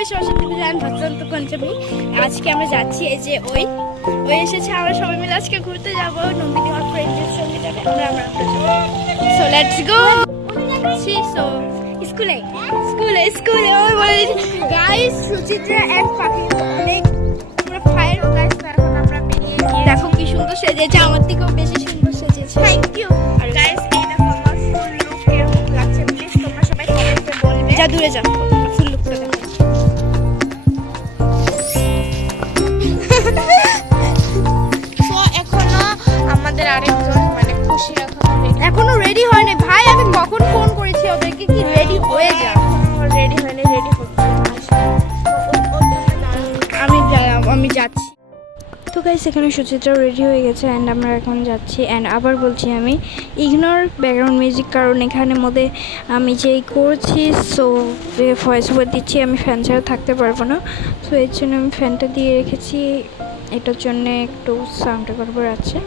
Happy Saraswati Puja and বসন্ত পঞ্চমী। আজকে আমরা যাচ্ছি, এই যে ওই এসেছে, আমরা সবাই মিলে আজকে ঘুরতে যাবো। নন্দিনী আমার ফ্রেন্ডদের সঙ্গে যাবে, আমরা সো লেটস গো। সো স্কুলে স্কুলে স্কুলে ওই বলে গাইস সুচিত্রা এক পাখি অনেক পুরো ফায়ার ও গাইস। এখন আমরা বেরিয়ে গিয়ে দেখো কি সুন্দর সেজেছে, আমার থেকেও বেশি সুন্দর সেজেছে। Thank you. আর গাইস এই দেখো আমার ফুল লুক কেমন লাগছে, প্লিজ তোমরা সবাই কমেন্টে বলবে। যা দূরে যাও, ফুল লুকটা দেখো। তো এখনো আমাদের আরেকজন মানে খুশি এখনো রেডি হয়নি ভাই। আমি কখন ফোন করেছি ওদেরকে কি রেডি হয়ে যা, রেডি হয়নি, রেডি হচ্ছে। আমি যাচ্ছি। তো গাইস এখানে সুচিত্রাও রেডি হয়ে গেছে অ্যান্ড আমরা এখন যাচ্ছি। অ্যান্ড আবার বলছি আমি ইগনোর ব্যাকগ্রাউন্ড মিউজিক, কারণ এখানে মধ্যে আমি যেই করছি সো ভয়েস ওভার দিচ্ছি, আমি ফ্যান ছাড়া থাকতে পারবো না। সো এর জন্য আমি ফ্যানটা দিয়ে রেখেছি, এটার জন্য একটু সাউন্ডটা গড়বড় আসছে।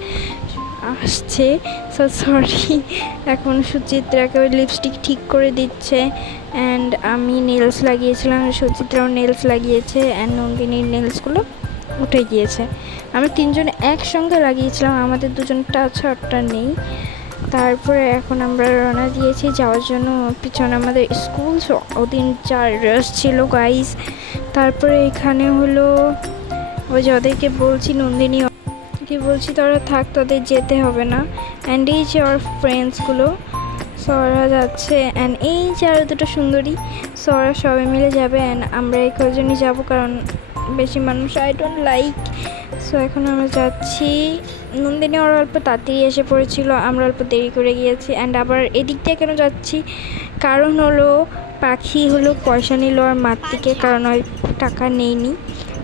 So sorry. এখন সুচিত্রাকে ওই লিপস্টিক ঠিক করে দিচ্ছে অ্যান্ড আমি নেলস লাগিয়েছিলাম, সুচিত্রাও নেলস লাগিয়েছে অ্যান্ড নন্দিনীর নেলসগুলো উঠে গিয়েছে। আমরা তিনজন একসঙ্গে লাগিয়েছিলাম, আমাদের দুজনটা ছাড়টা নেই। তারপরে এখন আমরা রওনা দিয়েছি যাওয়ার জন্য। পিছনে আমাদের স্কুল, ওদিন চার রাশ ছিল গাইস। তারপরে এখানে হলো ওই যে ওদেরকে বলছি, নন্দিনী কি বলছি তোরা থাক, তোদের যেতে হবে না। অ্যান্ড এই যে ওর ফ্রেন্ডসগুলো সরা যাচ্ছে অ্যান্ড এই যে আরও দুটো সুন্দরী সরা সবাই মিলে যাবে অ্যান্ড আমরা এই কজনই যাবো, কারণ বেশি মানুষ আই ডোন্ট লাইক। সো এখন আমরা যাচ্ছি। নন্দিনী ওরা অল্প তাড়াতাড়ি এসে পড়েছিল, আমরা অল্প দেরি করে গিয়েছি। অ্যান্ড আবার এদিক দিয়ে কেন যাচ্ছি, কারণ হলো পাখি হলো পয়সা নিল আর মার থেকে, কারণ ওই টাকা নেইনি।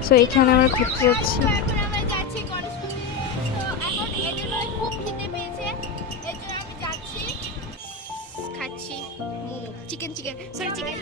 সো এখানে আমরা ঘুরতে যাচ্ছি। খাচ্ছি চিকেন সরি চিকেন।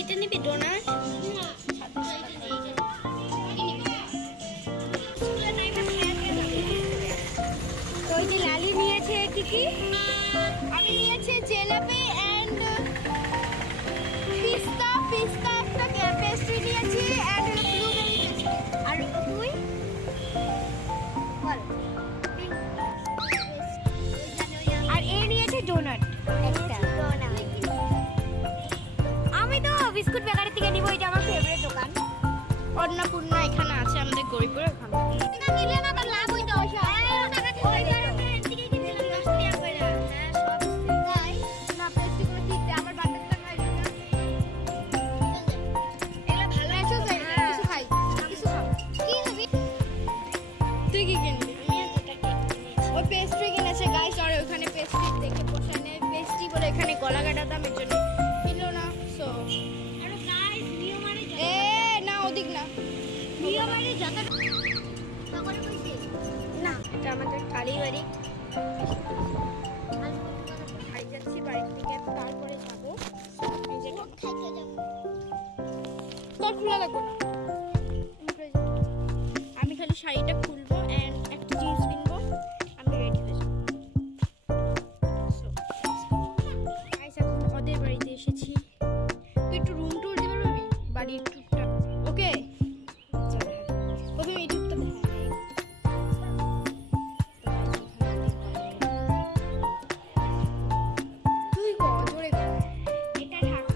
এটা নিবি ডোনাট। ওই যে লালি নিয়েছে কি আমি নিয়েছি জিলাপি এন্ড পিস্তা একটা পেস্ট্রি নিয়েছি এন্ড ব্লুবেরি পেস্ট্রি। আর তুই বল। আর এ নিয়েছে ডোনাট একটা। বিস্কুট বেকারি থেকে নিব, এটা আমার ফেভারিট দোকান অন্নপূর্ণা, এখানে আছে আমাদের গরিবপুরে। ওখানে নিলে না তার লাভ হইতো তুই কি কিনবি? ওই পেস্ট্রি কিনেছে গাইস, আর ওখানে পেস্ট্রি দেখে পোষায় নেই, পেস্ট্রি বলে এখানে গলা কাটা দামের জন্য কিনলো না। সো না ওদিক না, না এটা আমাদের কালীবাড়ি। যাচ্ছি বাড়ি থেকে, তারপরে যাবো। তোর খোলা লাগবে না, আমি খালি শাড়িটা খুলবো অ্যান্ড একটা জিন্স কিনবো, আমি রেডি হয়ে যাবো। এখন ওদের বাড়িতে এসেছি। তুই একটু রুম ট্যুর দিতে পারবি, বাড়ির ট্যুরটা? ওকে প্রথমে ইউটিউবটা তুই জোরে এটা ঢাকা।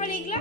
আর এগুলা